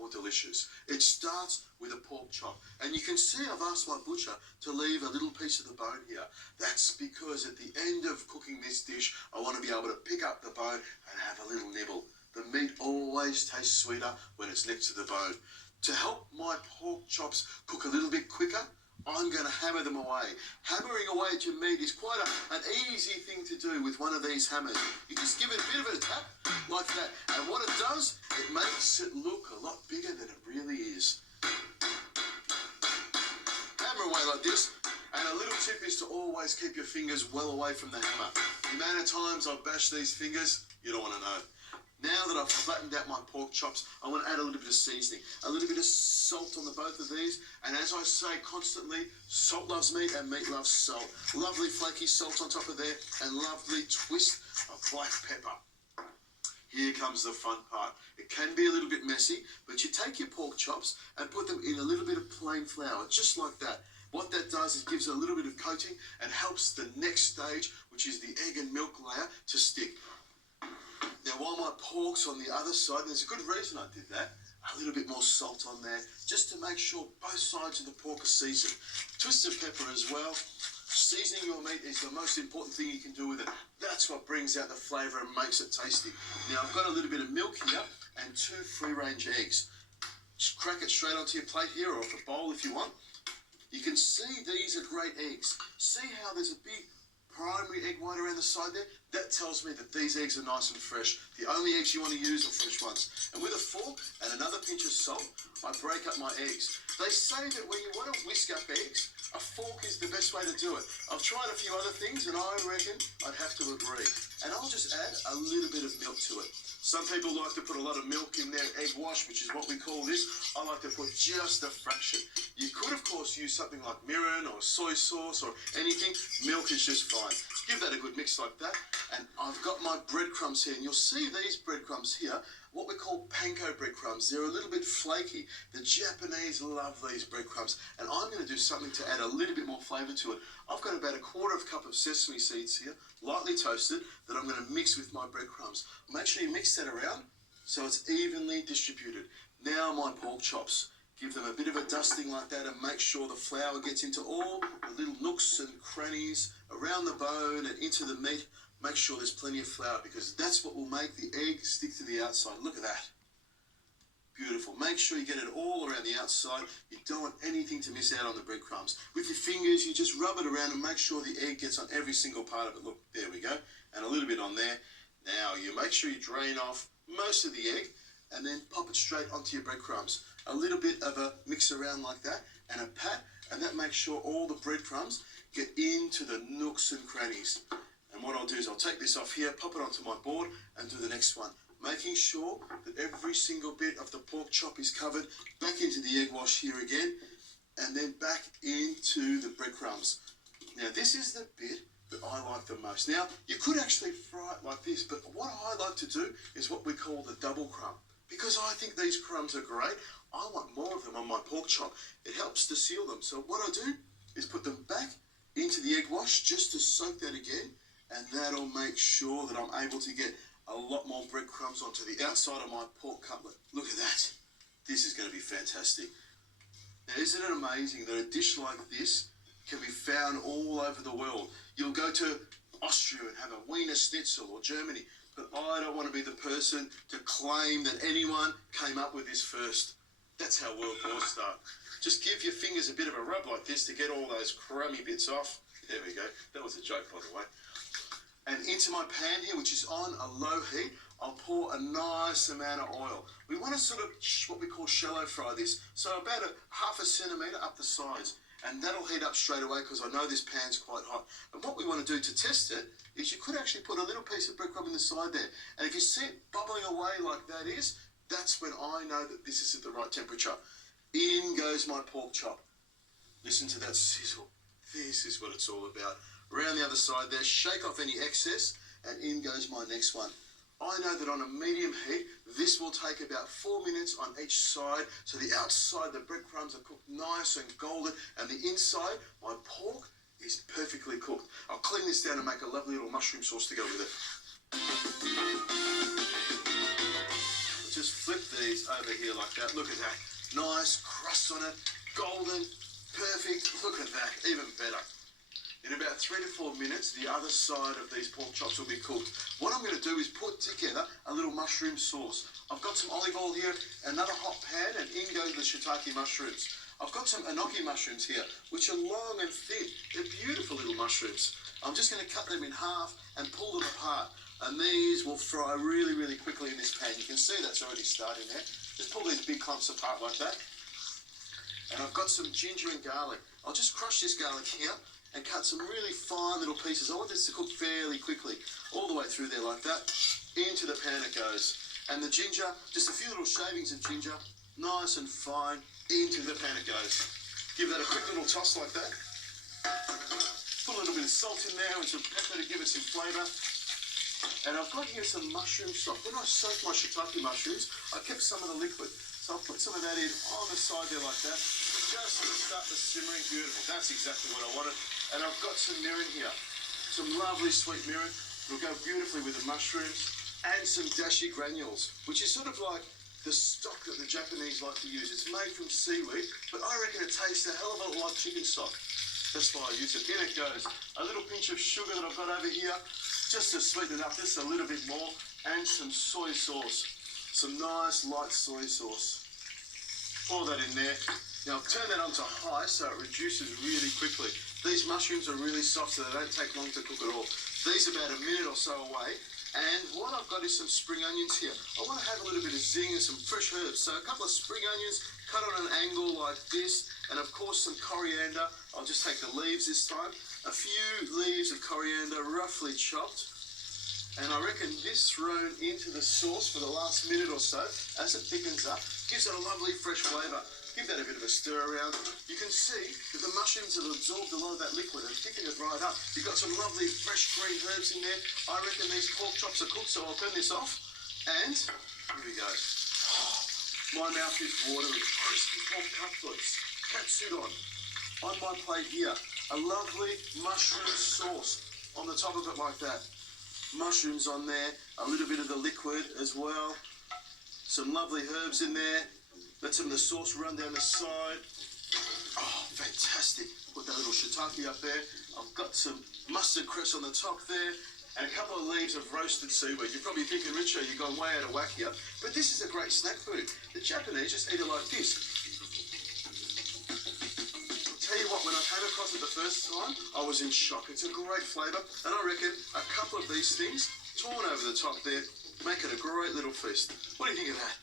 more delicious. It starts with a pork chop. And you can see I've asked my butcher to leave a little piece of the bone here. That's because at the end of cooking this dish, I want to be able to pick up the bone and have a little nibble. The meat always tastes sweeter when it's next to the bone. To help my pork chops cook a little bit quicker, I'm going to hammer them away. Hammering away at your meat is quite an easy thing to do with one of these hammers. You just give it a bit of a tap like that. And what it does, it makes it look a lot bigger than it really is. Hammer away like this. And a little tip is to always keep your fingers well away from the hammer. The amount of times I've bashed these fingers, you don't want to know. Now that I've flattened out my pork chops, I want to add a little bit of seasoning, a little bit of salt on the both of these. And as I say constantly, salt loves meat and meat loves salt. Lovely flaky salt on top of there and lovely twist of black pepper. Here comes the fun part. It can be a little bit messy, but you take your pork chops and put them in a little bit of plain flour, just like that. What that does is gives it a little bit of coating and helps the next stage, which is the egg and milk layer, to stick. Now, while my pork's on the other side, there's a good reason I did that. A little bit more salt on there, just to make sure both sides of the pork are seasoned. Twist of pepper as well. Seasoning your meat is the most important thing you can do with it. That's what brings out the flavour and makes it tasty. Now, I've got a little bit of milk here and 2 free-range eggs. Just crack it straight onto your plate here, or off a bowl if you want. You can see these are great eggs. See how there's a big primary egg white around the side there? That tells me that these eggs are nice and fresh. The only eggs you want to use are fresh ones. And with a fork and another pinch of salt, I break up my eggs. They say that when you want to whisk up eggs, a fork is the best way to do it. I've tried a few other things and I reckon I'd have to agree. And I'll just add a little bit of milk to it. Some people like to put a lot of milk in their egg wash, which is what we call this. I like to put just a fraction. You could, of course, use something like mirin or soy sauce or anything. Milk is just fine. Give that a good mix like that. And I've got my breadcrumbs here. And you'll see these breadcrumbs here, what we call panko breadcrumbs. They're a little bit flaky. The Japanese love these breadcrumbs. And I'm going to do something to add a little bit more flavour to it. I've got about 1/4 cup of sesame seeds here, lightly toasted, that I'm going to mix with my breadcrumbs. Make sure you mix that around so it's evenly distributed. Now my pork chops. Give them a bit of a dusting like that and make sure the flour gets into all the little nooks and crannies around the bone and into the meat. Make sure there's plenty of flour because that's what will make the egg stick to the outside. Look at that. Beautiful. Make sure you get it all around the outside. You don't want anything to miss out on the breadcrumbs. With your fingers, you just rub it around and make sure the egg gets on every single part of it. Look, there we go. And a little bit on there. Now, you make sure you drain off most of the egg and then pop it straight onto your breadcrumbs. A little bit of a mix around like that and a pat, and that makes sure all the breadcrumbs get into the nooks and crannies. And what I'll do is I'll take this off here, pop it onto my board and do the next one. Making sure that every single bit of the pork chop is covered, back into the egg wash here again, and then back into the breadcrumbs. Now this is the bit that I like the most. Now, you could actually fry it like this, but what I like to do is what we call the double crumb. Because I think these crumbs are great, I want more of them on my pork chop. It helps to seal them. So what I do is put them back into the egg wash just to soak that again, and that'll make sure that I'm able to get a lot more breadcrumbs onto the outside of my pork cutlet. Look at that. This is going to be fantastic. Now, isn't it amazing that a dish like this can be found all over the world? You'll go to Austria and have a Wiener Schnitzel, or Germany, but I don't want to be the person to claim that anyone came up with this first. That's how world wars start. Just give your fingers a bit of a rub like this to get all those crummy bits off. There we go. That was a joke, by the way. And into my pan here, which is on a low heat, I'll pour a nice amount of oil. We want to sort of what we call shallow fry this. So about 1/2 centimetre up the sides. And that'll heat up straight away because I know this pan's quite hot. And what we want to do to test it is you could actually put a little piece of breadcrumb in the side there. And if you see it bubbling away like that is, that's when I know that this is at the right temperature. In goes my pork chop. Listen to that sizzle. This is what it's all about. Around the other side there, shake off any excess, and in goes my next one. I know that on a medium heat, this will take about 4 minutes on each side. So the outside, the breadcrumbs are cooked nice and golden, and the inside, my pork, is perfectly cooked. I'll clean this down and make a lovely little mushroom sauce to go with it. just flip these over here like that. Look at that. Nice crust on it. Golden. Perfect. Look at that. Even better. In about 3 to 4 minutes, the other side of these pork chops will be cooked. What I'm going to do is put together a little mushroom sauce. I've got some olive oil here, another hot pan, and in go the shiitake mushrooms. I've got some enoki mushrooms here, which are long and thin. They're beautiful little mushrooms. I'm just going to cut them in half and pull them apart. And these will fry really, really quickly in this pan. You can see that's already starting there. Just pull these big clumps apart like that. And I've got some ginger and garlic. I'll just crush this garlic here and cut some really fine little pieces. I want this to cook fairly quickly, all the way through there like that. Into the pan it goes. And the ginger, just a few little shavings of ginger, nice and fine, into the pan it goes. Give that a quick little toss like that. Put a little bit of salt in there and some pepper to give it some flavour. And I've got here some mushroom stock. When I soaked my shiitake mushrooms, I kept some of the liquid. So I'll put some of that in on the side there like that. Just to start the simmering. Beautiful. That's exactly what I wanted. And I've got some mirin here. Some lovely sweet mirin. It'll go beautifully with the mushrooms. And some dashi granules, which is sort of like the stock that the Japanese like to use. It's made from seaweed, but I reckon it tastes a hell of a lot like chicken stock. That's why I use it. In it goes. A little pinch of sugar that I've got over here, just to sweeten it up just a little bit more. And some soy sauce. Some nice light soy sauce. Pour that in there. Now turn that on to high so it reduces really quickly. These mushrooms are really soft so they don't take long to cook at all. These are about a minute or so away. And what I've got is some spring onions here. I want to have a little bit of zing and some fresh herbs. So a couple of spring onions cut on an angle like this. And of course some coriander. I'll just take the leaves this time. A few leaves of coriander roughly chopped. And I reckon this thrown into the sauce for the last minute or so, as it thickens up, gives it a lovely fresh flavour. Give that a bit of a stir around. You can see that the mushrooms have absorbed a lot of that liquid and thickened it right up. You've got some lovely fresh green herbs in there. I reckon these pork chops are cooked, so I'll turn this off. And here we go. Oh, my mouth is watering. Crispy pork cutlets, katsudon. On my plate here, a lovely mushroom sauce on the top of it like that. Mushrooms on there, a little bit of the liquid as well. Some lovely herbs in there. Let some of the sauce run down the side. Oh, fantastic. Put that little shiitake up there. I've got some mustard cress on the top there. And a couple of leaves of roasted seaweed. You're probably thinking, Richo, you've gone way out of whack here. But this is a great snack food. The Japanese just eat it like this. I'll tell you what, when I came across it the first time, I was in shock. It's a great flavour. And I reckon a couple of these things, torn over the top there, make it a great little feast. What do you think of that?